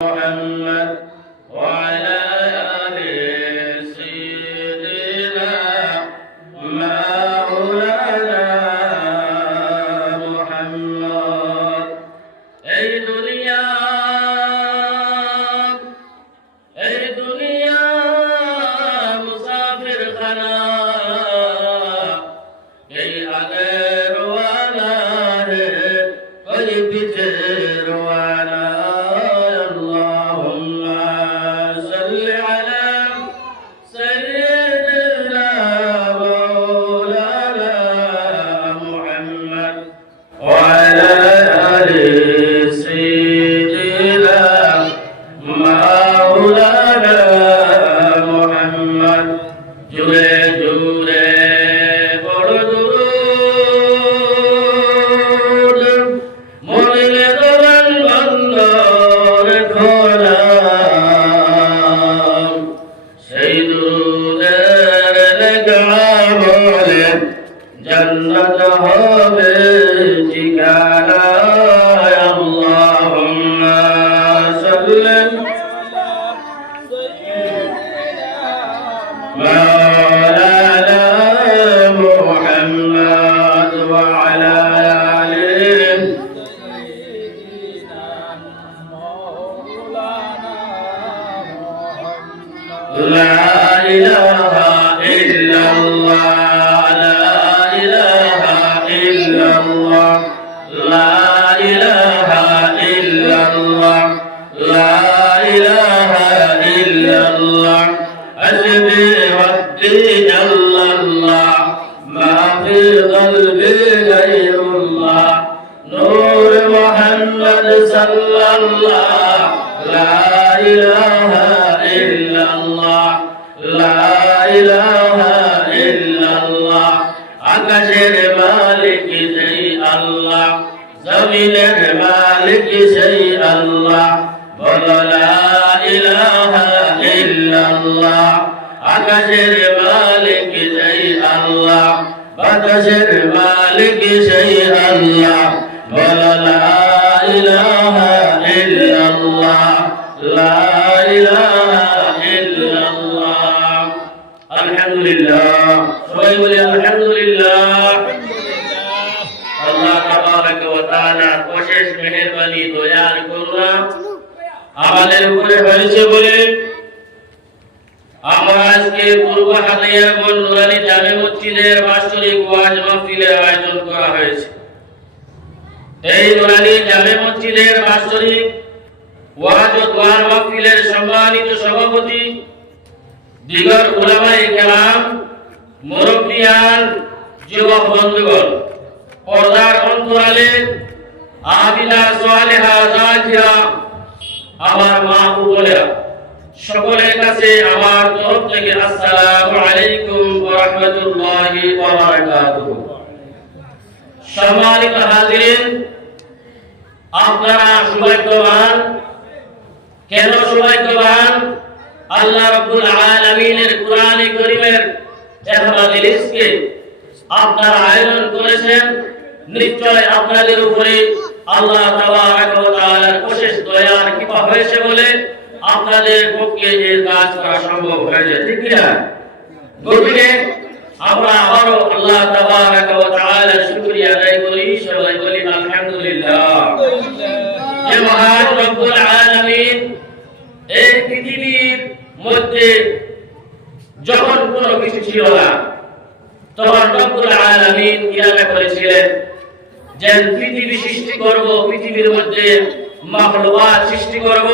محمد وعلى آل سيدنا مولانا محمد এই দুনিয়া মুসাফির খানা এই আগের ওয়ালা রে ওই পিছের ওয়ালা जन्नत होवे ठिकाना अल्लाहुम्मा सल्लि मौलाना मुहम्मद व अला आलिहि ला इलाहा इल्लल्लाह نور محمد صلى الله لا إله إلا الله لا إله إلا الله আকাশের মালিক সেই আল্লাহ জমিনের মালিক সেই আল্লাহ বলো লা ইলাহা ইল্লাল্লাহ আকাশের মালিক সেই আল্লাহ বাতাসের মালিক সেই আল্লাহ বলো লা ইলাহা ইল্লাল্লাহ লা ইলাহা ইল্লাল্লাহ আলহামদুলিল্লাহ সবাই বলি আলহামদুলিল্লাহ আল্লাহ তাবারক ওয়া তাআলা অশেষ মেহেরবানি দয়ার করুণা আমাদের উপরে হয়েছে বলে আমরা আজকে পূর্ব হাতিয়া নুরানি জামে মসজিদের বাৎসরিক ওয়াজ মাহফিলের আয়োজন করা হয়েছে। এই নুরানি জামে মসজিদের বাৎসরিক ওয়াজ ও দোয়া মাহফিলের সম্মানিত সভাপতি দিগর উলামায়ে কেরাম মুরব্বিয়ান যুবক বন্ধুগণ পর্দার অন্তরালে আবিদা সালেহা জাকিরা আমার মা ও বোনেরা সকলের কাছে আমার তরফ থেকে আসসালামু আলাইকুম ওয়া রাহমাতুল্লাহি ওয়া বারাকাতুহু। সম্মানিত হাজিরিন, আপনারা সৌভাগ্যবান। কেন সৌভাগ্যবান? আল্লাহ রাব্বুল আলামিনের কোরআনে কারীমের এই মাজলিসকে আপনারা আয়োজন করেছেন। নিশ্চয় আপনাদের উপরে আল্লাহ তাবারক ওয়া তাআলার অশেষ দয়ার কৃপা হয়েছে বলে আপনাদের পক্ষে এই কাজ করা সম্ভব হয়েছে, ঠিক না? গভীরে আমরা আবারও আল্লাহ তাবারক ওয়া তাআলার শুকরিয়া আদায় করি, সবাই বলি আলহামদুলিল্লাহ। যে মহান রব্বুল আলামিন এই পৃথিবীর মধ্যে যখন কোনো কিছু ছিল না, তখন রব্বুল আলামিন ইরাদা করেছিলেন যে পৃথিবী সৃষ্টি করব, পৃথিবীর মধ্যে মাখলুকাত সৃষ্টি করব।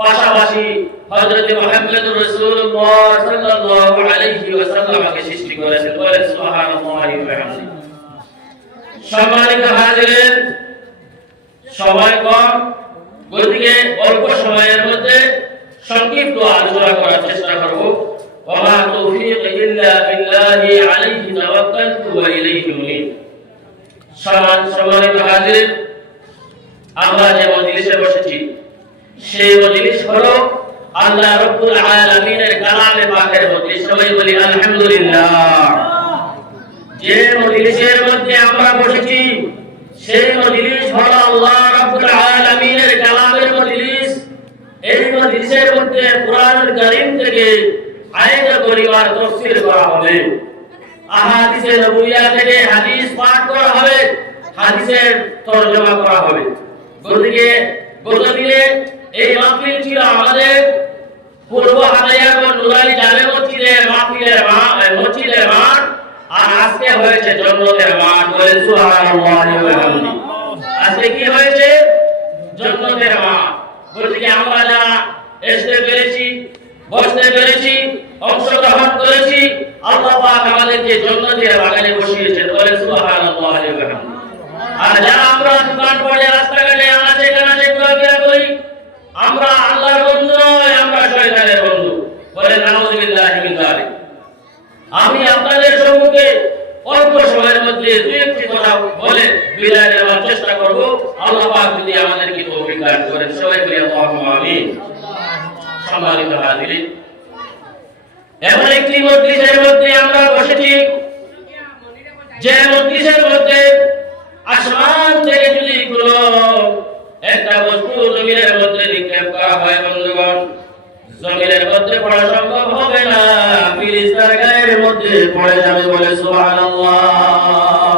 পাশাপাশি হযরত মুহাম্মদুর রাসূলুল্লাহ সাল্লাল্লাহু আলাইহি ওয়াসাল্লামকে সৃষ্টি করেছেন। বলেন সুবহানাল্লাহি ওয়া বিহামদিহি। সম্মানিত হাজিরিন, সময় কম, গতিকে অল্প সময়ের মধ্যে সংক্ষিপ্ত আলোচনা করার চেষ্টা করব। ওয়া মা তাওফীক ইল্লা বিল্লাহি আলাইহি তাওয়াক্কালতু ওয়া ইলাইহি উনীব। সম্মানিত হাজিরিন, আমরা যে মজলিসে বসেছি সেই মজলিস হলো আল্লাহ রাব্বুল আলামিনের কালামে পাকের মজলিস। সবাই বলি আলহামদুলিল্লাহ। যে মজলিসের মধ্যে আমরা বসেছি সেই মজলিস হলো আল্লাহ রাব্বুল আলামিনের কালামের মজলিস। মজলিসের মধ্যে কুরআনুল কারীম থেকে আয়াত পরিবার তাফসীর করা হবে, আহাদিসে নবুইয়া থেকে হাদিস পাঠ করা হবে, হাদিসের তরজমা করা হবে। গতদিনে এই মাহফিল ছিল আমাদের পূর্ব হাদায়াগঞ্জ নুরানি জামে মসজিদের মাঠ, আর আজকে হয়েছে জান্নাতের মাঠ। বলেন সুবহানাল্লাহি ওয়া বিহামদিহি। আজকে কি হয়েছে? জান্নাতের মাঠ। গতদিনে আমরা যারা আসতে পেরেছি, বসতে পেরেছি, অংশগ্রহণ করেছি, আল্লাহ পাক আমাদেরকে জান্নাতের বাগানে বসিয়েছেন। বলেন সুবহানাল্লাহি ওয়া বিহামদিহি। আর যারা আমরা দোকান পড়ে রাস্তাঘাটে আনাচে কানাচে ঘোরাফেরা করি, আমরা আল্লাহর বন্ধু নয়, আমরা শয়তানের বন্ধু। বলেন নাউযুবিল্লাহি মিন যালিক। আমি আপনাদের সম্মুখে অল্প সময়ের মধ্যে দুই একটি কথা বলে বিদায় নেওয়ার চেষ্টা করব। আল্লাহ পাক যদি আমাদেরকে তৌফিক দান করেন, সবাই বলি আল্লাহুম্মা আমিন। সম্মানিত হাজিরিন, এমন একটি মজলিসের মধ্যে আমরা বসেছি, যে মজলিসের মধ্যে আসমান থেকে যদি কোনো একটা বস্তু জমিনের মধ্যে নিক্ষেপ করা হয়, বন্ধুগণ, জমিনের মধ্যে পড়া সম্ভব হবে না, ফিরিস্তার গায়ের মধ্যে পড়ে যাবে। বলে সুবহানাল্লাহ।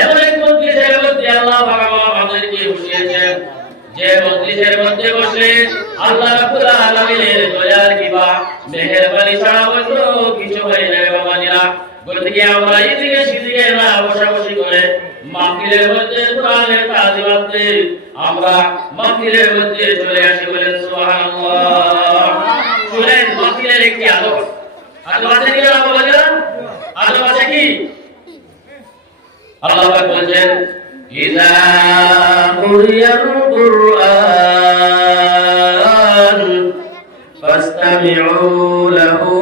এমন এক মজলিসের মধ্যে আল্লাহ পাক আমাদেরকে বসিয়েছেন, যে মজলিসের মধ্যে বসে আল্লাহ রাব্বুল আলামিনের দয়ার কিবা মেহেরবানি ছাড়া অন্য কিছু হয় না। বাবাজিরা, বলতে কি আমরা এদিকে সেদিকে না বসাবসি করে মাহফিলের মধ্যে কোরআনের তাজিমাতে আমরা মাহফিলের মধ্যে চলে আসি। বলেন সুবহানাল্লাহ। শুনেন, মাহফিলের একটি আদব আছে কি না বাবাজিরা? আদব আছে কি? আল্লাহ পাক বলেন, ইযা কুরিয়াল কুরআন ফাসতামিউ লাহু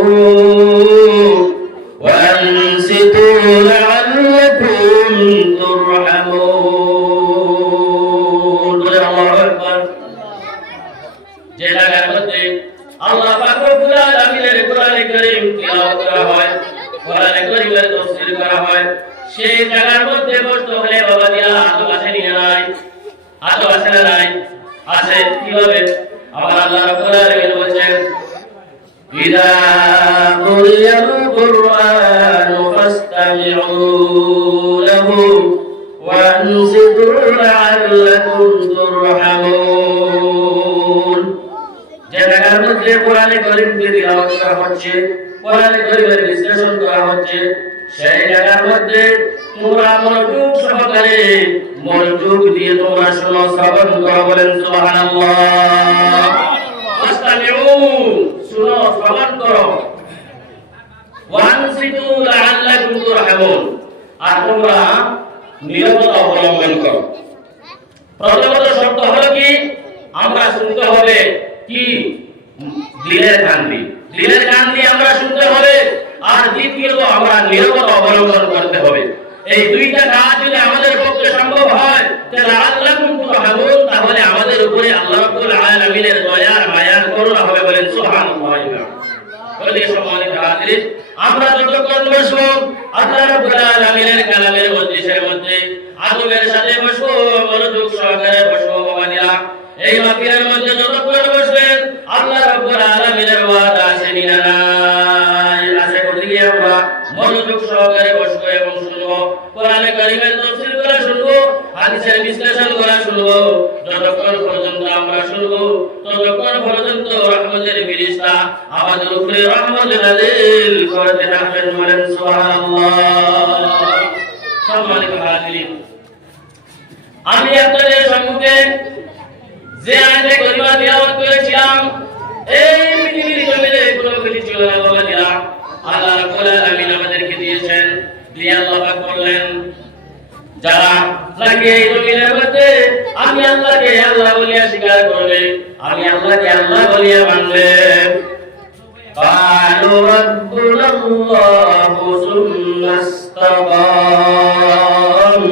ওয়া আনসিতু লাআল্লাকুম তুরহামুন। আল্লাহু আকবার। যে জায়গার মধ্যে আল্লাহ পাক রব্বুল আলামিনের কোরআনে কারীম তিলাওয়াত করা হয়, কোরআনে কারীমের তাফসীর করা হয়, সেই জায়গার মধ্যে বসতে হলে বাবাজিরা আদব আছে না নাই? আদব আছে না নাই? আছে। কিভাবে? আমার আল্লাহ রাব্বুল আলামিন বলেন, ইযা কুরিয়াল কুরআন ফাসতামিউ লাহু ওয়া আনসিতু লাআল্লাকুম তুরহামুন। যে জায়গার মধ্যে কোরআনে কারীমকে তিলাওয়াত করা হচ্ছে, কোরআনে কারীমের বিশ্লেষণ করা হচ্ছে, সেই জায়গার মধ্যে তোমরা মনোযোগ সহকারে মনোযোগ দিয়ে তোমরা শোনো, শ্রবণ করো। বলেন সুবহানাল্লাহ। ফাসতামিউ, শোনো, শ্রবণ করো। ওয়ানসিতু লাআল্লাকুম তুরহামুন, আর তোমরা নীরবতা অবলম্বন করো। প্রথমত শব্দ হলো কি? আমরা শুনতে হবে কি? দিলের কান দিয়ে, দিলের কান দিয়ে আমরা শুনতে হবে। আর দ্বিতীয়ত আমরা নীরবতা অবলম্বন করতে হবে। এই দুইটা কাজ যদি আমাদের পক্ষে সম্ভব হয়, তাহলে আল্লাহকুম তুরহামুন, তাহলে আমাদের উপরে আল্লাহ রাব্বুল আলামিনের দয়া মায়া করুণা হবে। বলেন সুবহানাল্লাহ। বলে সম্মানিত হাজিরিন, আমরা যতক্ষণ বসবো আল্লাহ রাব্বুল আলামিনের কালামের মজলিসের মধ্যে আদবের সাথে বসবো, মনোযোগ সহকারে বসবো। বাবাজিরা, এই মাহফিলের মধ্যে যতক্ষণ বসবেন আল্লাহ রাব্বুল আলামিনের ওয়াদা আছে না নাই? আছে। বলতে আমরা মনোযোগ সহকারে বসবো এবং শুনবো, কোরআনে কারীমের তাফসীর করা শুনবো, হাদিসের বিশ্লেষণ করা শুনবো। যতক্ষণ পর্যন্ত আমরা শুনবো ততক্ষণ পর্যন্ত রহমতের ফেরেশতা আমাদের উপরে রহমত নাযিল করতে থাকবেন। বলেন সুবহানাল্লাহ। সম্মানিত হাজিরিন, আমি আপনাদের সম্মুখে যে আয়াতে কারিমা তিলাওয়াত করেছিলাম, এই পৃথিবীর জমিনে কোনো কিছু ছিল না বাবাজিরা, আল্লাহ রাব্বুল আলামিন আমাদেরকে দিয়েছেন। দিয়ে আল্লাহ পাক বললেন, যারা নাকি এই জমিনের মধ্যে আমি আল্লাহকে আল্লাহ বলিয়া স্বীকার করবে, আমি আল্লাহকে আল্লাহ বলিয়া মানবে, ক্বালু রাব্বুনাল্লাহু সুম্মা ইসতাকাম,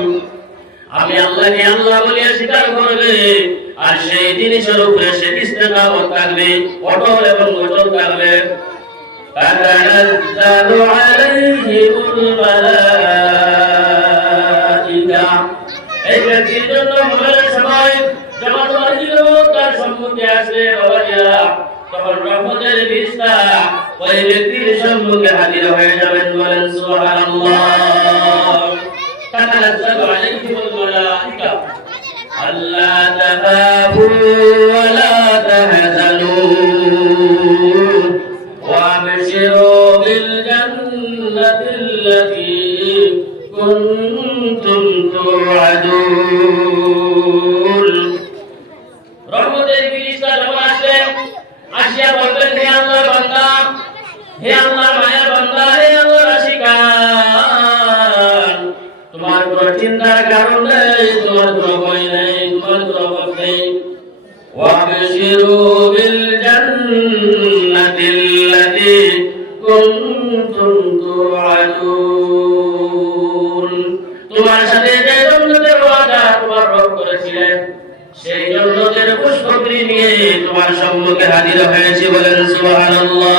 আমি আল্লাহকে আল্লাহ বলিয়া স্বীকার করবে, আর সেই জিনিসের উপরে সে ইস্তেকামত থাকবে, অটল এবং অচল থাকবে। তাতানাজ্জালু আলাইহিমুল মালাইকা, এই ব্যক্তির জন্য মনের সময় যখন ওয়াজিব তার সম্মুখে আসে, বাবাজি রহমতের ফেরেশতা ওই ব্যক্তির সম্মুখে হাজির হয়ে যাবেন বলেন সুবহানাল্লাহ তাতানাজ্জালু আলাইহিমুল মালায়েকা আল্লা তাখাফু ওয়া লা তাহজানু ওয়া আবশিরু বিল জান্নাতিল্লাতী কুনতুম তুআদুন রহমতের ফেরেশতা যখন আসবেন আসিয়া বলবেন হে আল্লাহর বান্দা হে আল্লাহর মায়ার বান্দা হে আল্লাহর আশিকান তোমার কোনো চিন্তার কারণ নেই তোমার কোনো ভয় নেই তোমার কোনো ভয় নেই ওয়াবশিরু বিল জান্নাতিল্লাতী কুনতুম তুআদুন তোমার সাথে যে জান্নাতের ওয়াদা তোমার রব করেছিলেন সেই জান্নাতের পুষ্পবৃষ্টি নিয়ে তোমার সম্মুখে হাজির হয়েছে বলেন সুবহানাল্লাহ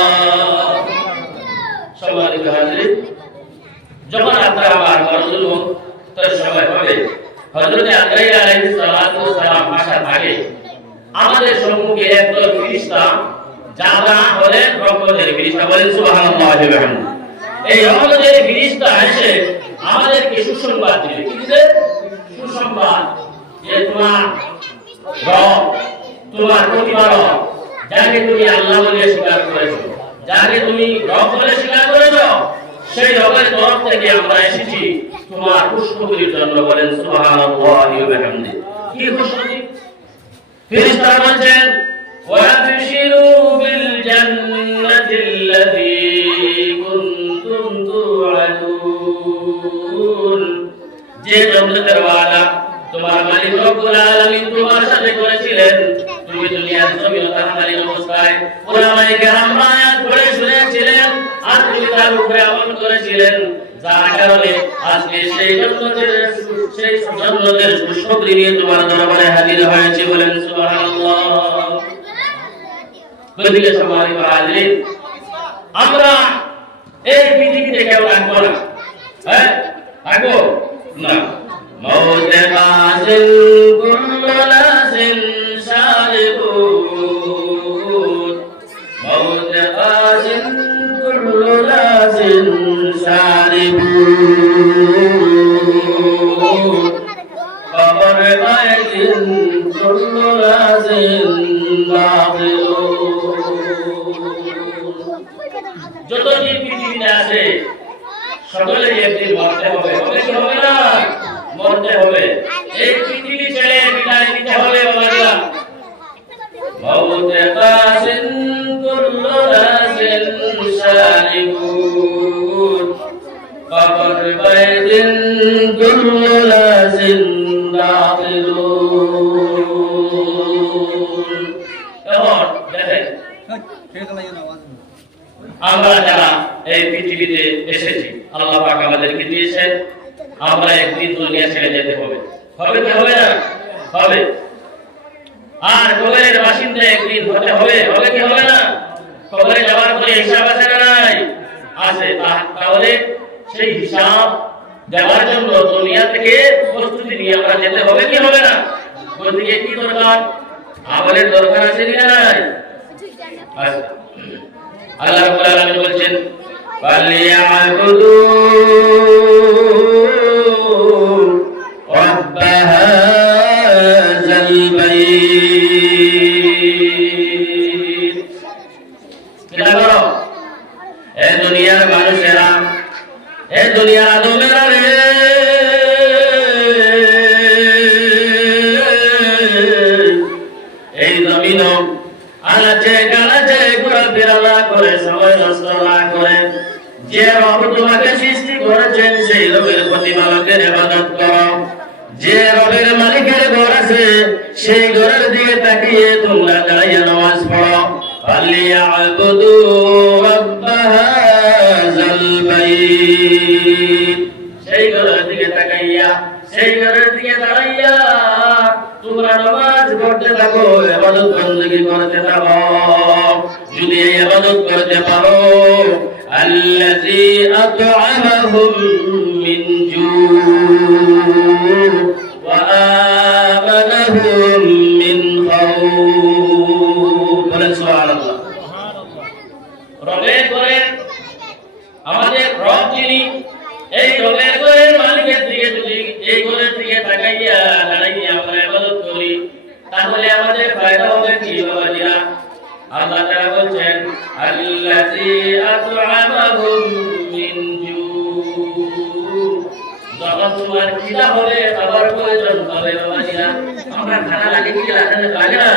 সম্মানিত হাজির যখন আপনার আমার ফরজুল মুক্তার সময় হবে হযরত আজরাইল আলাইহিস সালাতু ওয়াস সালাম আসার আগে আমাদের সম্মুখে একদল ফেরেশতা যারা হলেন রহমতের ফেরেশতা বলেন সুবহানাল্লাহ ওয়া বিহামদিহি এই রহমতের ফেরেশতা এসে আমাদেরকে সুসংবাদ দিবে কি দিবে সুসংবাদ যে তোমার রব তোমার প্রতিপালক যাকে তুমি আল্লাহ বলে স্বীকার করেছো যাকে তুমি রব বলে স্বীকার করেছো সেই রবের তরফ থেকে আমরা এসেছি তোমার খুশখবরির জন্য বলেন সুবহানাল্লাহি ওয়া বিহামদিহি কি খুশখবরি ফেরেশতারা বলেন ওয়াবশিরু বিল জান্নাতিল্লাতী কুনতুম তুআদুন যে জান্নাতের ওয়াদা তোমার মালিক রব্বুল আলামিন তোমার সাথে করেছিলেন তুমি দুনিয়ার জমিনে তাহামালিন অবস্থায় উলামায়ে কেরাম আয়াত পড়ে শুনেছিলেন আর তুমি তার উপরে আমল করেছিলেন যার কারণে আজকে সেই জান্নাতের খুশখবরি নিয়ে তোমার দরবারে হাজির হয়েছে বলেন সুবহানাল্লাহ বলিলে সম্মানিত হাজির আমরা এই পৃথিবীতে কেউ থাকবো না হ্যাঁ থাকবো না موت باز كل ناس شاربون موت باز كل ناس شاربون قبر بيت كل ناس داخلون যত জীব পৃথিবীতে আছে সকলে একদিন মরতে হবে হবে কি হবে না মরতে হবে এই পৃথিবী ছেড়ে বিদায় নিতে হবে বাবারা মওতে কাসিন কুল্লু নাসিন শারিবুন কবর বাইদিন কুল্লু নাসিন দাখিলুন এখন দেখেন আমরা যারা এই পৃথিবীতে এসেছি আল্লাহ পাক আমাদেরকে দিয়েছেন আমরা একদিন দুনিয়া ছেড়ে যেতে হবে হবে কি হবে না হবে আর কবরের বাসিন্দা একদিন হতে হবে হবে কি হবে না কবরে যাওয়ার পরে হিসাব আছে না নাই আছে তাহলে সেই হিসাব দেওয়ার জন্য দুনিয়া থেকে প্রস্তুতি নিয়ে আমরা যেতে হবে কি হবে না ওদিকে কি দরকার আমলের দরকার আছে কি নাই আচ্ছা আল্লাহ রাব্বুল আলামিন বলেন ফালিয়াবুদু রাব্ব হাযাল বাইত কিলা করো এ দুনিয়ার মানুষেরা এ দুনিয়ার আদমেরা রে এই জমিন আনাচে গানাচে ঘোরাফেরা না করে সময় নষ্ট না করে যে রব তোমাকে সৃষ্টি করেছেন সেই রবের প্রতিপালকের ইবাদত করো যে রবের মালিকের ঘর আছে সেই ঘরের দিকে তাকিয়ে তোমরা দাঁড়িয়ে নামাজ পড়ো ফালিয়াবুদু রাব্ব হাযাল বাইত সেই ঘরের দিকে তাকাইয়া সেই ঘরের দিকে দাঁড়াইয়া তোমরা নামাজ পড়তে থাকো ইবাদত বندگی করতে থাকো যদি এই ইবাদত করতে পারো আল্লাযী আত'আমাহুম মিন জু' ওয়া আমানাহুম মিন খাউফ বলেন সুবহানাল্লাহ এটা হবে কি বাবাজিরা? আল্লাহ তাআলা বলছেন আল্লাযী আত'আমাহুম মিন জু। যখন তোমার খিদা হবে, খাবার প্রয়োজন হবে বাবাজিরা। আমরা খানা লাগে কি লাগে না?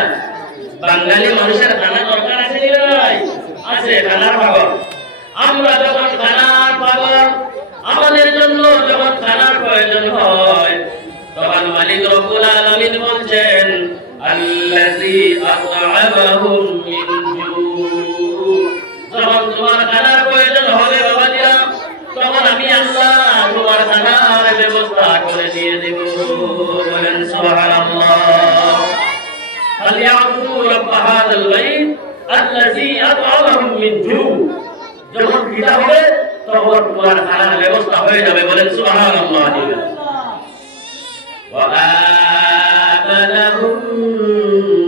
বাঙালি মানুষের খানা দরকার আছে কি নাই? আছে, খানার পাগল। আমরা যখন খানার পাগল, আমাদের জন্য যখন খানার প্রয়োজন হয়, তখন মালিক রব্বুল আলামিন বলছেন আল্লাযী আত'আমাহুম মিন জু। যখন তোমার খানার প্রয়োজন হবে বাবাজিরা, তখন আমি আল্লাহ তোমার খানার ব্যবস্থা করে দিয়ে দেব। বলেন সুবহানাল্লাহ। ফালইয়াবুদু রাব্ব হাযাল বাইত আল্লাযী আত'আমাহুম মিন জু। যখন খিদা হবে তখন তোমার খানার ব্যবস্থা হয়ে যাবে। বলেন সুবহানাল্লাহ। ওয়া আমানাহুম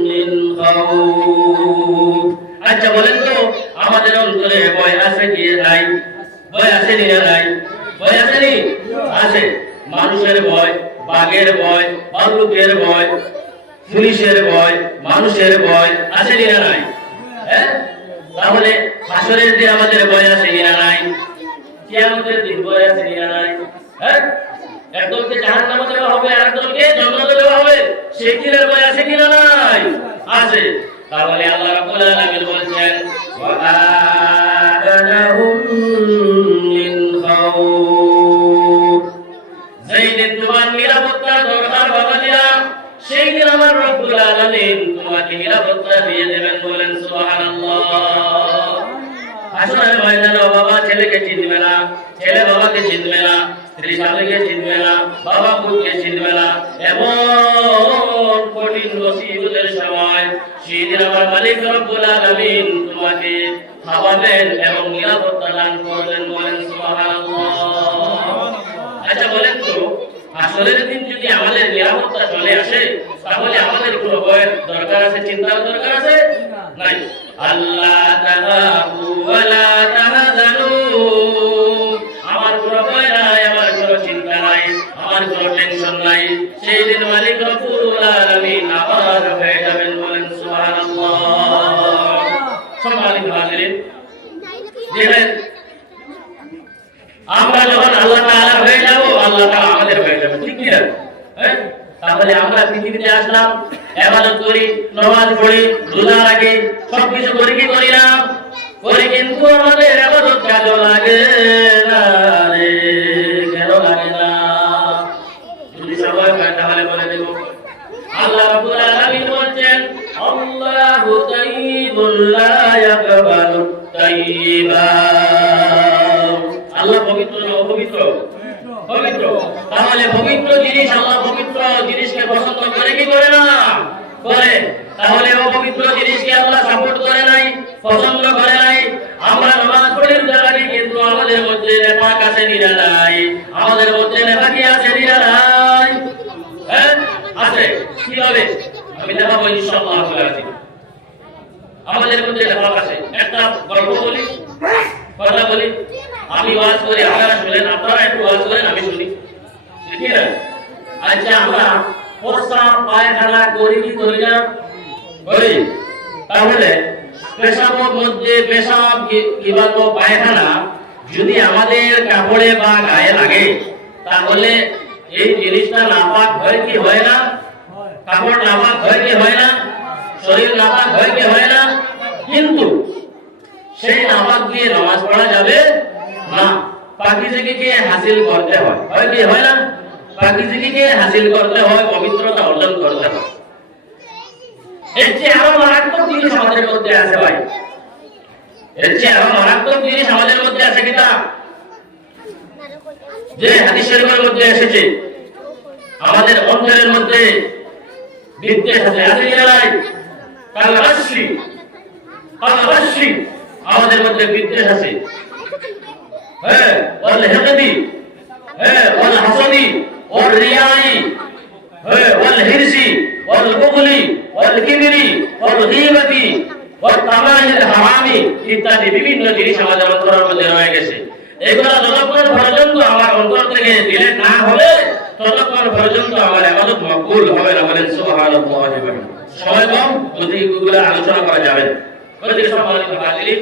মিন খাউফ। আচ্ছা বলেন তো, আমাদের অন্তরে ভয় আছে কি নাই? ভয় আছে কি নাই? ভয় আছে নি? আছে। মানুষের ভয়, বাঘের ভয়, ভাল্লুকের ভয়, পুলিশের ভয়, মানুষের ভয় আছে কি নাই? হ্যাঁ, তাহলে হাসরের দিন আমাদের ভয় আছে কি নাই? কিয়ামতের দিন ভয় আছে কি নাই? হ্যাঁ, একদলকে জাহান্নামে দেওয়া হবে, আরেকদলকে জান্নাতে দেওয়া হবে। সেই দিনের ভয় আছে কি নাই? আছে। তাহলে আল্লাহ রাব্বুল আলামিন বলেন ওয়া আমানাহুম মিন খাউফ। যেই দিন তোমার নিরাপত্তা দরকার বাবাজিরা, সেই দিন আমার রব্বুল আলামিন তোমাকে নিরাপত্তা দিয়ে দেবেন। বলেন সুবহানাল্লাহ। হাসরের ময়দানে বাবা ছেলেকে চিনবে না, ছেলে বাবাকে চিনবে না, স্ত্রী স্বামীকে চিনবে না, বাবা পুত্রকে চিনবে না। এমন কঠিন মুসিবতের সময় সেদিন আমার মালিক রব্বুল আলামিন তোমাকে খাওয়াবেন এবং নিরাপত্তা দান করবেন। বলেন সুবহানাল্লাহ। আচ্ছা বলেন তো, হাসরের দিন যদি আমাদের নিরাপত্তা চলে আসে, তাহলে আমাদের কোনো ভয়ের দরকার আছে, চিন্তার দরকার আছে? নাই। আল্লাহ তাখাফু ওয়া লা তাহজানু। আমার কোনো ভয় নাই, আমার কোনো চিন্তা নাই, আমার কোনো টেনশন নাই। সেই দিন মালিক রব্বুল আলামিন আবার হয়ে যাবেন। বলেন সুবহানাল্লাহ। সম্মানিত হাজিরিন, দেখেন আমরা যখন আল্লাহ তাআলা হয়ে যাব, আল্লাহ তাআলা আমাদের হয়ে যাবে, ঠিক কি না? হ্যাঁ, তাহলে আমরা পৃথিবীতে আসলাম, ইবাদত করি, নামাজ পড়ি, রোজা রাখি, সবকিছু করি কি করি না? করি, কিন্তু আমাদের ইবাদত কাজে লাগে না রে। কেন লাগে না? যদি সবাই হয় তাহলে বলে দেব। আল্লাহ রাব্বুল আলামিন বলেন আল্লাহু তাইয়্যিবুন লা ইয়াকবালু তাইয়্যিবা। আল্লাহ পবিত্র না অপবিত্র? পবিত্র। তাহলে পবিত্র জিনিস, আল্লাহ পবিত্র জিনিসকে পছন্দ করে কি করে না? করে। তাহলে অপবিত্র জিনিসকে আল্লাহ সাপোর্ট করে নাই, পছন্দ করে নাই। আমরা নামাজ পড়ি, রোজা রাখি, কিন্তু আমাদের মধ্যে নেফাক আছে নিরা নাই? আমাদের মধ্যে নেফাকি আছে নিরা নাই? হ্যাঁ, আছে। কি হবে? আমি দেখাবো ইনশাআল্লাহ। আমাদের মধ্যে নেফাক আছে। একটা গল্প বলি, কথা বলি। আমি ওয়াজ করি, আপনারা শুনেন, আপনারা একটু ওয়াজ করেন, আমি শুনি, ঠিক না? আচ্ছা, আমরা প্রস্রাব পায়খানা করি কি করি না? করি। তাহলে পেশাবের মধ্যে পেশাব কিংবা পায়খানা যদি আমাদের কাপড়ে বা গায়ে লাগে, তাহলে এই জিনিসটা নাপাক হয় কি হয় না? কাপড় নাপাক হয় কি হয় না? শরীর নাপাক হয় কি হয় না? কিন্তু সেই নাপাক দিয়ে নামাজ পড়া যাবে না। পাকিজিকে হাসিল করতে হয়, হয় কি হয় না? পাকিজিকে হাসিল করতে হয়, পবিত্রতা অর্জন করতে হয়। এর চেয়ে আরো মারাত্মক জিনিস আমাদের মধ্যে আছে ভাই। এর চেয়ে আরো মারাত্মক জিনিস আমাদের মধ্যে আছে কিনা? যে হাদিস শরীফের মধ্যে এসেছে, আমাদের অন্তরের মধ্যে বিদ্বেষ আছে, আছে কিনা নাই? কালরাশি আমাদের মধ্যে বিদ্বেষ আছে। হ্যাঁ, ওয়াল হিকদি, হ্যাঁ, ওয়াল হাসাদি, ওয়াল রিয়াই, হ্যাঁ, ওয়াল হিরসি, ওয়াল বুগলি, ওয়াল কিবরি, ওয়াল গীবতি, ওয়াল তামাইল হারামি ইত্যাদি বিভিন্ন জিনিস আমাদের অন্তরের মধ্যে রয়ে গেছে। এগুলো যতক্ষণ পর্যন্ত আমার অন্তর থেকে ডিলিট না হবে, ততক্ষণ পর্যন্ত আমার ইবাদত মকবুল হবে না। বলেন সুবহানাল্লাহ। সময় কম, ওদিকগুলো আলোচনা করা যাবে। ওদিক সম্মানিত হাজির,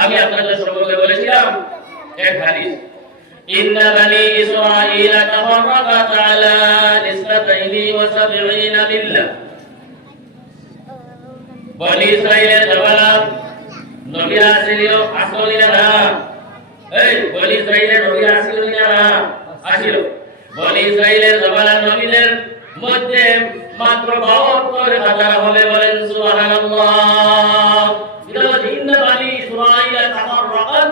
আমি আপনাদের সম্পর্কে বলেছিলাম এক হাদিস, ইন্না বানি ইসরাঈল তাফাররাকাত আলা 72 মিল্লাহ। বনি ইসরাঈলের জবানা নবী আসিল না, এই বনি ইসরাঈলের নবী আসিল না, আসিল। বনি ইসরাঈলের জবানা নবীদের মধ্যে মাত্র 72,000 হবে, বলেন সুবহানাল্লাহ। ইন্না বানি ইসরাঈল তাফাররাকাত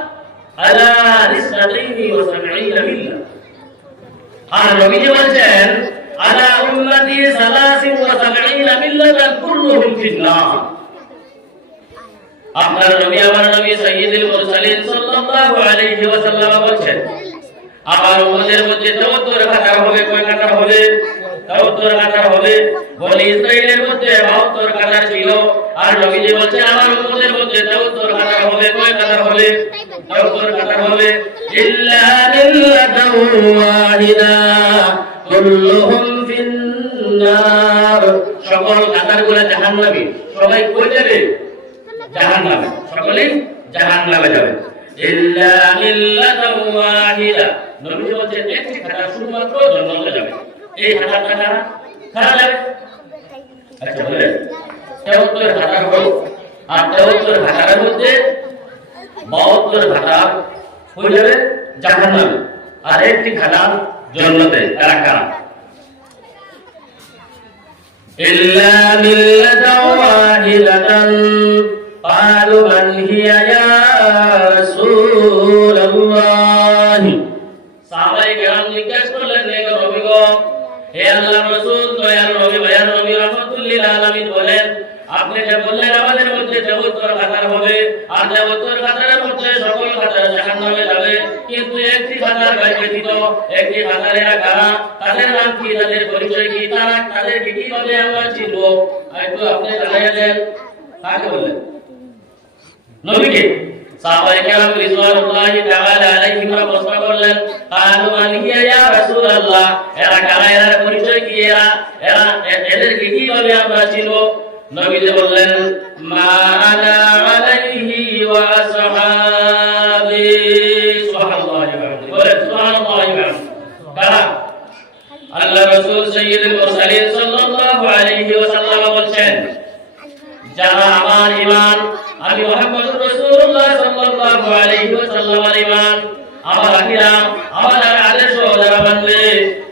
আলা 72 মিল্লাহ। আর নবীজি বলেন আলা উম্মতি 73 মিল্লাতান কুল্লুহুম ফিন্নার। আপনার নবী আমার নবী সাইয়্যিদুল মুরসালিন সাল্লাল্লাহু আলাইহি ওয়াসাল্লাম বলেন আমার উম্মতের মধ্যে 72,000 হবে। কয় কাতার হবে? 72,000 হবে। বনি ইসরাঈলের মধ্যে 72,000 ছিল, আর নবীজি বলেন আমার উম্মতের মধ্যে 72,000 হবে। কয় কাতার হবে? 72,000 হবে। ইল্লা মিল্লাতান ওয়াহিদা কুল্লুহুম ফিন্নার। সকল কাতারগুলো জাহান্নামী। সবাই কই যাবে? জাহান্নামে। সকলেই জাহান্নামে যাবে। ইল্লা মিল্লাতান ওয়াহিদা। নবী বলেন একটি কাতার শুধুমাত্র জান্নাতে যাবে। এই কাতারটা কারা যাবে? আচ্ছা বলেন 73,000 হলো, আর 73,000 এর মধ্যে 72,000 হয়ে যাবে জাহান্নামে, আর একটি কাতার জান্নাতে। কারা কারা? ইল্লা মিল্লাতান ওয়াহিদাতান ক্বালু মান হিয়া ইয়া রাসূলুল্লাহ। সাহাবায়ে কেরাম জিজ্ঞেস করলেন, হে নবী গো, হে আল্লাহর রাসূল, দয়ার নবী, মায়ার নবী রাহমাতুল লিল আলামিন বলেন, আপনি যে বললেন আমাদের মধ্যে 72,000 হবে, আর 72,000 মধ্যে সকল কাতার জাহান্নামে যাবে, কিন্তু একটি কাতার ব্যতীত, একটি কাতারের কারা, তাদের নাম কি, তাদের পরিচয় কি, তারা তাদেরকে কিভাবে আমরা চিনব? একটু আপনি জানাইয়া দেন। কাকে বললেন? নবীকে। সাহাবায়ে কেরাম রিজওয়ানুল্লাহি তাআলা আলাইহিম প্রশ্ন করলেন, ক্বালু মান হিয়া ইয়া রাসূলুল্লাহ, এরা কারা, এর পরিচয় কি, এরা এদেরকে কিভাবে আমরা চিনব? নবীজি বললেন, মা আনা আলাইহি ওয়া আসহাবি। সুবহানাল্লাহি ওয়া বিহামদিহি। বলেন সুবহানাল্লাহি ওয়া বিহামদিহি। কারা? আল্লাহ রাসূল সাইয়্যিদুল মুরসালিন সাল্লাল্লাহু আলাইহি ওয়াসাল্লাম বলেন, যারা আমার ঈমান, আমি মুহাম্মদুর রাসূলুল্লাহ সাল্লাল্লাহু আলাইহি ওয়াসাল্লামের ঈমান, আমার আকীদা, আমার আদর্শ যারা মানবে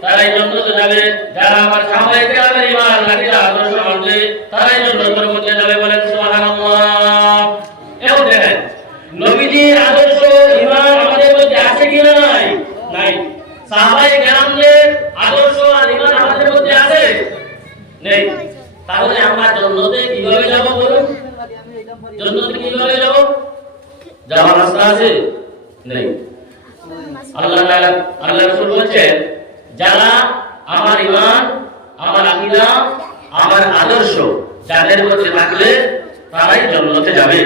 তারাই জান্নাতে যাবে। যারা আমার সাহাবায়ে কেরামের ঈমান, আকীদা, আদর্শ মানবে তারাই জান্নাতের মধ্যে যাবে। বলেন সুবহানাল্লাহ। এও দেখেন নবীজির আদর্শ, ঈমান আমাদের মধ্যে আছে কি নাই? নাই। সাহাবায়ে কেরামদের আদর্শ আর ঈমান আমাদের মধ্যে আছে? নেই। তাহলে আমরা জান্নাতে কিভাবে যাব বলুন? জান্নাতে কিভাবে যাব? যাওয়ার রাস্তা আছে? নেই। আল্লাহ তাআলা, আল্লাহ রাসূল বলেন, যারা আমার ঈমান, আমার আকীদা, আমার আদর্শ যাদের মধ্যে থাকবে তারাই জান্নাতে যাবে।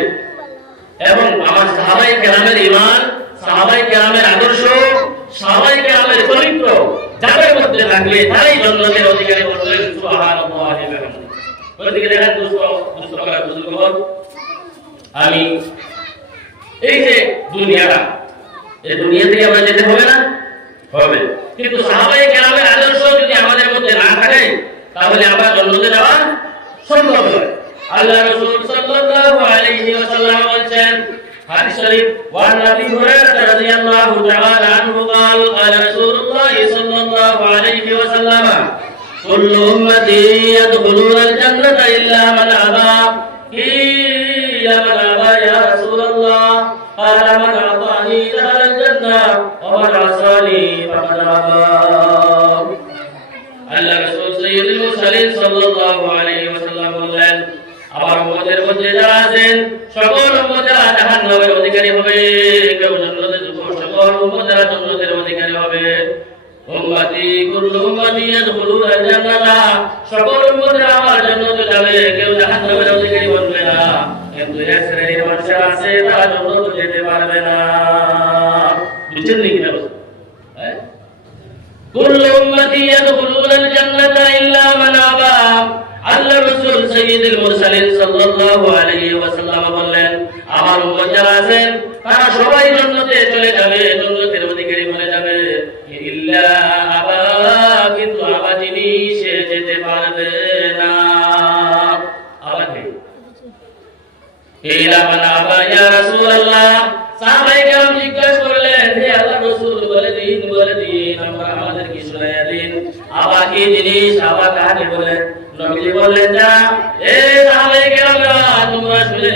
এবং আমার সাহাবায়ে কেরামের ঈমান, সাহাবায়ে কেরামের আদর্শ, সাহাবায়ে কেরামের চরিত্র যাদের মধ্যে থাকবে তারাই জান্নাতের অধিকারী হবে। সুবহানাল্লাহি ওয়া বিহামদিহি। ওদিকে দেখেন দুষ্টকর, আমি এই যে দুনিয়াটা, এই দুনিয়া থেকে আমরা যেতে হবে না? হবে। কিন্তু সাহাবায়ে কেরামের আদর্শ যদি আমাদের মধ্যে না থাকে তাহলে আমরা জান্নাতে যাওয়া সম্ভব নয়। আল্লাহ রাসূল সাল্লাল্লাহু আলাইহি ওয়াসাল্লাম বলেন, হাদিস শরীফ, ওয়া নবী হুরায়রা রাদিয়াল্লাহু তাআলা আনহু قال قال رسول الله صلى الله عليه وسلم كل امتي يدخلون الجنه الا من ابى قيل من ابى يا رسول الله قال من اطاعني دخل الجنه ومن عصاني فقد ابى। আল্লাহ রাসূল সাইয়্যিদুল মুরসালিন সাল্লাল্লাহু আলাইহি ওয়াসাল্লাম বললেন, আমার উম্মতের মধ্যে যারা আছেন সকল উম্মতেরা জাহান্নামের অধিকারী হবে, কেউ জান্নাতে যাবে, সকল উম্মতেরা জান্নাতের অধিকারী হবে। উম্মতি কুল্লু উম্মতি ইয়াদখুলুনাল জান্নাহ, সকল উম্মতেরা আমার জান্নাতে যাবে, কেউ জাহান্নামের অধিকারী হবে না। কিন্তু এক শ্রেণীর মানুষ আছে তারা জান্নাতে যেতে পারবে না। বুঝছেন নাকি না? হ্যাঁ, কুল্লু উম্মতি ইয়াদখুলুনাল জান্নাহ ইল্লা মান আবা। আল্লাহ রাসূল সাইয়্যিদুল মুরসালিন সাল্লাল্লাহু আলাইহি ওয়াসাল্লাম বললেন, আমার উম্মত যারা আছেন তারা সবাই জান্নাতে চলে যাবে, জান্নাতের অধিকারী হয়ে যাবে, ইল্লা আবা, কিন্তু আবা যিনি সে যেতে পারবে না। আবা কে? ইলা মান আবা ইয়া রাসূলুল্লাহ। সাহাবায়ে কেরাম জিজ্ঞাসা করলেন, হে আল্লাহর রাসূল, বলে দিন আমরা আমাদের কি শোনায়া দিন, আবা কি জিনিস, আবা কাকে বলে? নবীজি বললেন, যা এ সাহাবায়ে কেরামরা তোমরা শুনে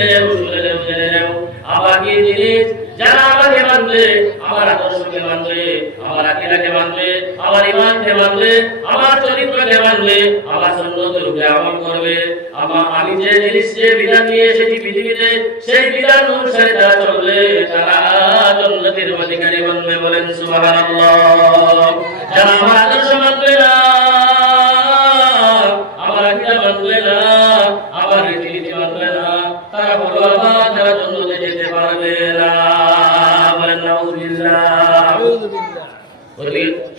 নাও, আবা কি জিনিস, যারা আমাকে মানবে, আমার আদর্শকে মানবে, আমার আকীদাকে মানবে, আমার ঈমানকে মানবে, আমার চরিত্রকে মানবে, আমার সুন্নতের উপরে আমল করবে, আমি যে জিনিস যে বিধান নিয়ে এসেছি পৃথিবীতে সেই বিধান অনুসারে তারা চলবে, তারা জান্নাতের অধিকারী বনবে। বলেন সুবহানাল্লাহ। যারা আমার আদর্শ মানবে না, আমার আকীদা মানবে না, আমার রীতিনীতি মানবে না, তারা হলো আবার যারা জান্নাতে যেতে পারবে না। বলেন নাউযুবিল্লাহ।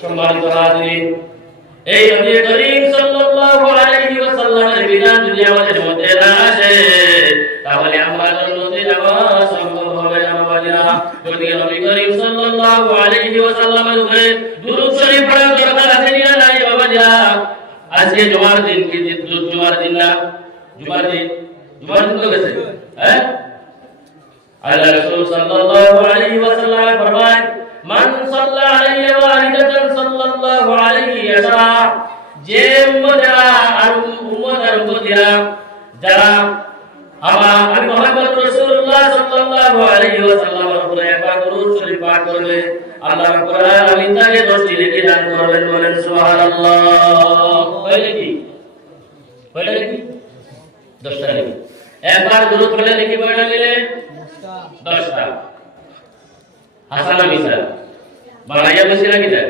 সম্মানিত হাজিরিন, এই নবী করিম সাল্লাল্লাহু আলাইহি ওয়াসাল্লামের বিধান যদি আমাদের মধ্যে না আসে, তাহলে আমরা জান্নাতে যাওয়া সম্ভব হবে না বাবাজিরা। যদি নবী করিম সাল্লাল্লাহু আলাইহি ওয়াসাল্লামের উপরে দুরূদ শরীফ পড়ার দরকার আছে না নাই বাবাজিরা? আজকে জুমার দিন কি জুমার দিন না? জুমার দিন তো গেছে, হ্যাঁ? আল্লাহ রাসূল সাল্লাল্লাহু আলাইহি ওয়াসাল্লাম ফরমান, মান সাল্লা আলাইহি ওয়াহিদাতান সাল্লাল্লাহু আলাইহি আশরা। যে উম্মতরা আর উম্মতরা যারা আমি মুহাম্মদ রাসূলুল্লাহ সাল্লাল্লাহু আলাইহি ওয়াসাল্লামের উপরে একবার দরুদ শরীফ পাঠ করবে, আল্লাহ রাব্বুল আলামিন তাকে 10টি নেকি দান করবেন। বলেন সুবহানাল্লাহ। কয়টা কি? 10টা নেকি। একবার দরুদ পড়লে নেকি কয়টা মিলে? 10টা। হাসানা মিসাল বানাইয়া বসে নাকি দেয়?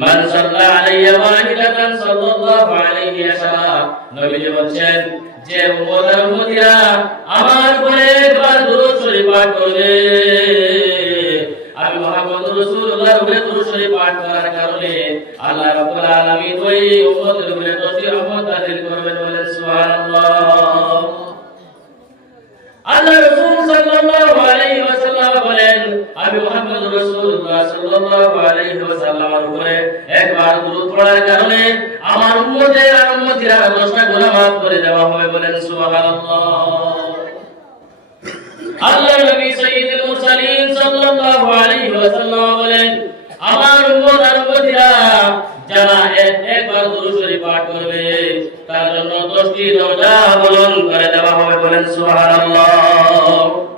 মান সাল্লা আলাইহি ওয়াহিদাতান সাল্লাল্লাহু আলাইহি আশরা। নবীজি বলেন, যে উম্মতরা আমার উপরে একবার দরুদ শরীফ পাঠ করবে, আমি মুহাম্মদ রাসূলুল্লাহর উপরে দরুদ শরীফ পাঠ করার কারণে আল্লাহ রাব্বুল আলামিন ওই উম্মতের উপরে 10টি রহমত নাযিল করবেন। বলেন সুবহানাল্লাহ। আল্লাহ রাসূল সাল্লাল্লাহু আলাইহি ওয়াসাল্লাম বলেন, আমি মুহাম্মদ রাসূলুল্লাহ সাল্লাল্লাহু আলাইহি ওয়াসাল্লামের উপরে একবার দরুদ পড়ার কারণে আমার উম্মতের আর উম্মতিরা 10টা গুনাহ মাফ করে দেওয়া হবে। বলেন সুবহানাল্লাহ। আল্লাহর নবী সাইয়্যিদুল মুরসালিন সাল্লাল্লাহু আলাইহি ওয়াসাল্লাম বলেন, আমার উম্মত আর উম্মতিরা যারা একবার দরুদ শরীফ পাঠ করবে তার জন্য 10টি দরজা বলন করে দেওয়া হবে। বলেন সুবহানাল্লাহ।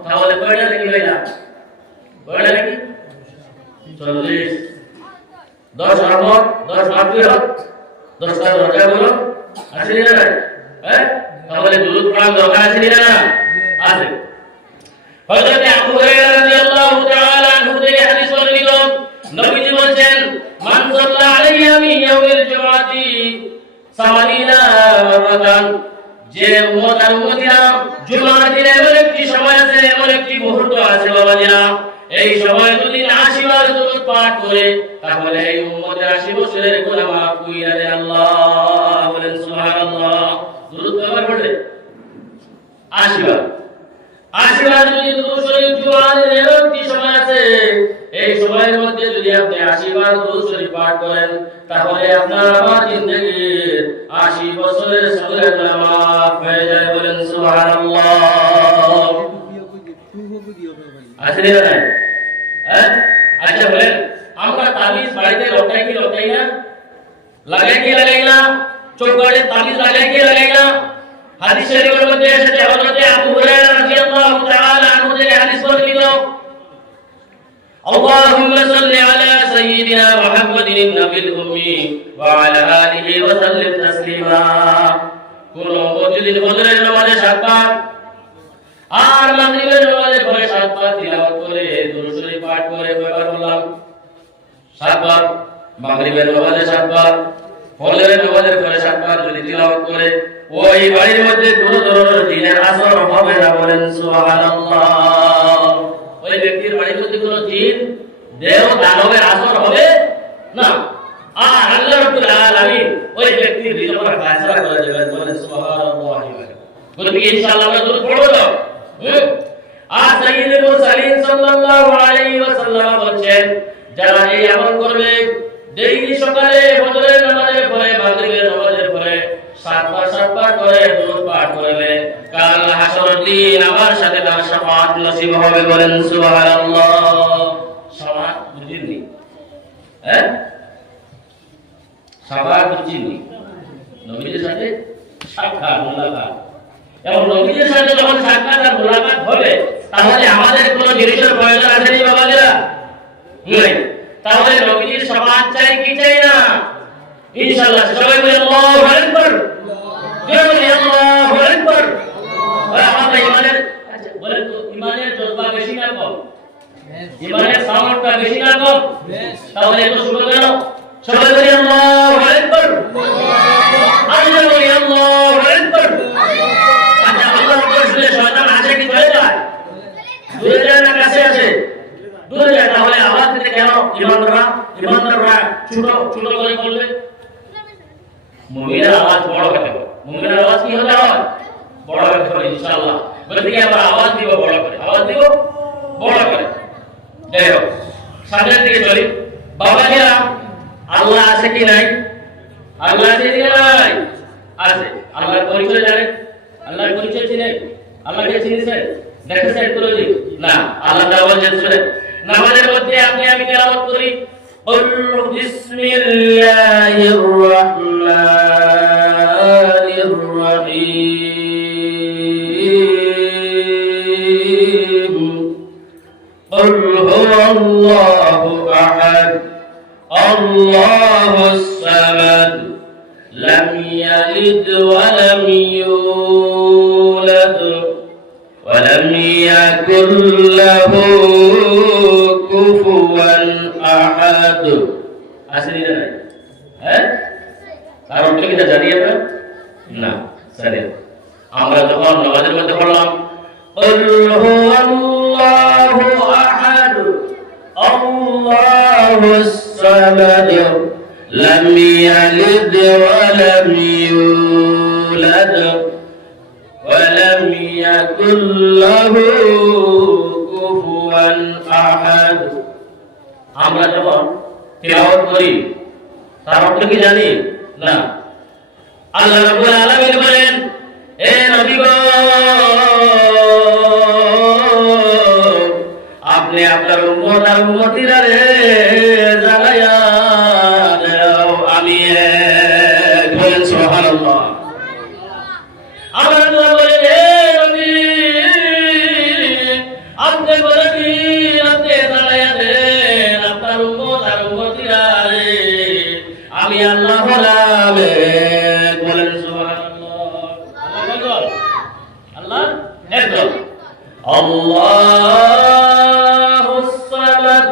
তাহলে কয়টা নাকি ভাইরা? কয়টা নাকি? 40। 10 রহমত, 10 মাগফিরাত, 10টা দরজা বলন আছে না নাই? হ্যাঁ, তাহলে দরুদ পড়ার দরকার আছে না? আছে। হযরত আবু হুরায়রা রাদিয়াল্লাহু তাআলা আনহু থেকে হাদিস বর্ণিত, নবীজি বলেন, মান সাল্লা আলাইহি মিন ইয়াউমিল জুমআতি 80 মাররাতান। যে উম্মত আর উম্মতিরা জুমার দিনে এমন একটি সময় আছে, এমন একটি মুহূর্ত আছে বাবাজিরা, এই সময় যদি 80 বার দরুদ পাঠ করে তাহলে এই উম্মতের 80 বছরের গুনাহ মাফ কইরা দেয় আল্লাহ। বলেন সুবহানাল্লাহ। দরুদ কয়বার পড়লে? 80 বার। 80 বার যদি দরুদ শরীফ জুমার দিনে এমন একটি সময় আছে, এই সময়ের মধ্যে যদি আপনি 80 বার দরুদ শরীফ পাঠ করেন তাহলে আপনার আমার জিন্দেগীর 80 বছরের সগীরা গুনাহ মাফ হয়ে যায়। বলেন সুবহানাল্লাহ। আসলে না? হ্যাঁ, আচ্ছা বলেন, আমরা তাবিজ বাড়িতে লটাই কি লটাই না? লাগাই কি লাগাই না? চোখে তাবিজ লাগাই কি লাগাই না? হাদিস শরীফের মধ্যে এসেছে, হযরত আবু হুরায়রা রাদিয়াল্লাহু তাআলা আনহু থেকে হাদিস বর্ণিত, আল্লাহুম্মা সাল্লি আলা সাইয়্যিদিনা মুহাম্মাদিন নাবিল উম্মি ওয়া আলা আলিহি ওয়া সাল্লিম তাসলিমা। কোন মসজিদে ফজরের নামাজে 7 বার আর মাগরিবের নামাজে পরে 7 বার তিলাওয়াত করে দরুদ শরীফ পাঠ করে কয়বার বললাম? 7 বার। মাগরিবের নামাজে 7 বার, ফজরের নামাজে পরে 7 বার যদি তিলাওয়াত করে, ওই বাড়ির মধ্যে কোনো ধরনের জিনের আসর হবে না। বলেন সুবহানাল্লাহ। ওই ব্যক্তির বাড়ির মধ্যে কোনো জিন দেহ দানবের আসর হবে না। আর আল্লাহ রাব্বুল আলামিন ওই ব্যক্তির হৃদয় ফায়সালা করে দেবেন। বলেন সুবহানাল্লাহ। গতিকে ইনশাআল্লাহ আমরা দুরূদ পড়ব তো। আর সাইয়্যিদুল মুরসালিন সাল্লাল্লাহু আলাইহি ওয়াসাল্লাম বলেন, যারা এই আমল করবে, ডেইলি সকালে ফজরের নামাজের পরে, মাগরিবের নামাজের পরে 7 বার করে দুরূদ পাঠ করবে, কাল হাসরের দিন আমার সাথে তার শাফাআত নসিব হবে। বলেন সুবহানাল্লাহ। শাফাআত বুঝিনি? হ্যাঁ, শাফাআত বুঝিনি? নবীর সাথে সাক্ষাৎ, মুলাকাত। এবং নবীর সাথে যখন সাক্ষাৎ আর মুলাকাত হবে, তাহলে আমাদের কোনো জিনিসের প্রয়োজন আছে নি বাবাজিরা? নাই। তাহলে নবীর শাফাআত চাই কি চাই না? ইনশাআল্লাহ। সবাই বলে আল্লাহু আকবার, আল্লাহু আকবার। আমাদের ইমানের, আচ্ছা বলেন তো, ইমানের জজ্বা বেশি না কম? ইমানের সাউন্ডটা বেশি না কম? তাহলে এত শুরু কেন? সবাই বলে আল্লাহু আকবার, আল্লাহ বলি আল্লাহু আকবার। আচ্ছা, আল্লাহু আকবার শুনে শয়তান আছে কি চলে যায়? দূরে যায় না কাছে আছে? দূরে যায়। তাহলে আওয়াজ দিতে কেন? ইমানদাররা ছোট ছোট করে বলবে। মুমিনের আওয়াজ বড় হতে হবে। মুমিনের আওয়াজ কি হতে হবে? বড় হতে হবে ইনশাআল্লাহ। গতিকে আমরা আওয়াজ দিব বড় করে, আওয়াজ দিব বড় করে। যাই হোক, সামনের দিকে চলি। বাবাজিরা, আল্লাহ আছে কি নাই? আল্লাহ আছে কি নাই? আছে। আল্লাহর পরিচয় জানেন? আল্লাহর পরিচয় চিনেন? আল্লাহকে চিনেছেন? দেখেছেন কোনদিন? না। আল্লাহ তাআলা বলেন শুনেন, নামাজের মধ্যে আপনি আমি তেলাওয়াত করি, قل بسم الله الرحمن الرحيم قل هو الله أحد الله الصمد لم يلد ولم يولد ولم يكن له كفوا أحد। আসলে না? হ্যাঁ, আর ওটা কি জানি আমরা? না, জানি না। আমরা যখন নামাজের মধ্যে পড়লাম, قل هو الله أحد الله الصمد لم يلد ولم يولد ولم يكن له كفوا أحد। আমরা যখন তিলাওয়াত করি, তার অর্থ কি জানি? না। আল্লাহ রাব্বুল আলামিন বলেন, হে নবী গো, আপনি আপনার উম্মত আর উম্মতিরা রে জানায়া দাও আমি এক। বলেন সুবহানাল্লাহ। আল্লাহ বলেন, হে নবী, আপনি বলেন আপনি জানায়া দেন আপনার উম্মত আর উম্মতিরা রে আমি আল্লাহ হলাম এক। বলেন সুবহানাল্লাহ। আল্লাহ একজন। আল্লাহুস সামাদ,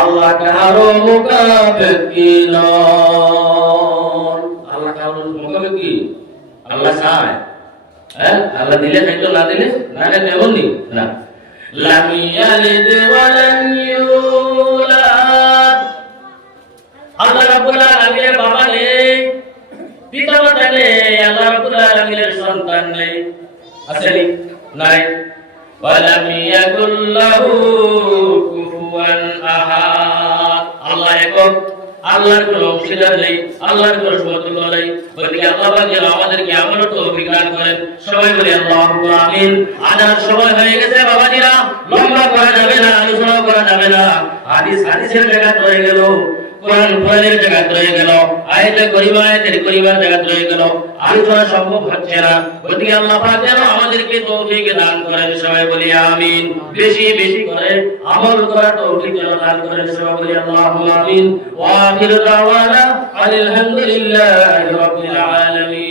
আল্লাহ কারো মুকাফিকি নন। আল্লাহ কারো মুকাফিকি? আল্লাহ চায়? হ্যাঁ, আল্লাহ দিলে খাইতো, না দিলে না খাইতো, এমনই না। লাম ইয়ালিদ ওয়া লাম ইউলাদ, আল্লাহ রাব্বুল আলামিনের বাবা নেই, পিতা মাতা নেই, আল্লাহ রাব্বুল আলামিনের সন্তান নেই। আছে নি? নাই। ওয়া লাম ইয়াকুল লাহু কুফুয়ান আহাদ, আল্লাহ একক, আল্লাহর কোনো অংশীদার নেই, আল্লাহর কোনো সমতুল্য নেই। গতিকে আল্লাহ পাক যেন আমাদেরকে আমলও তৌফিক দান করেন। সবাই বলি আল্লাহুম্মা আমিন। আজান সময় হয়ে গেছে বাবাজিরা, লম্বা করা যাবে না, আলোচনা করা যাবে না। হাদিসের জায়গা রয়ে গেল, কোরআনের জায়গা রয়ে গেল, আয়াতের করিমার জায়গা রয়ে গেল, আলোচনা সম্ভব হচ্ছে না। গতিকে আল্লাহ পাক যেন আমাদেরকে তৌফিক দান করেন। সবাই বলি আমিন। বেশি বেশি করে আমল করার তৌফিক যেন দান করেন। সবাই বলি আল্লাহুম্মা আমিন। ওয়া আখিরু দাওয়ানা আলহামদুলিল্লাহি রাব্বিল আলামিন।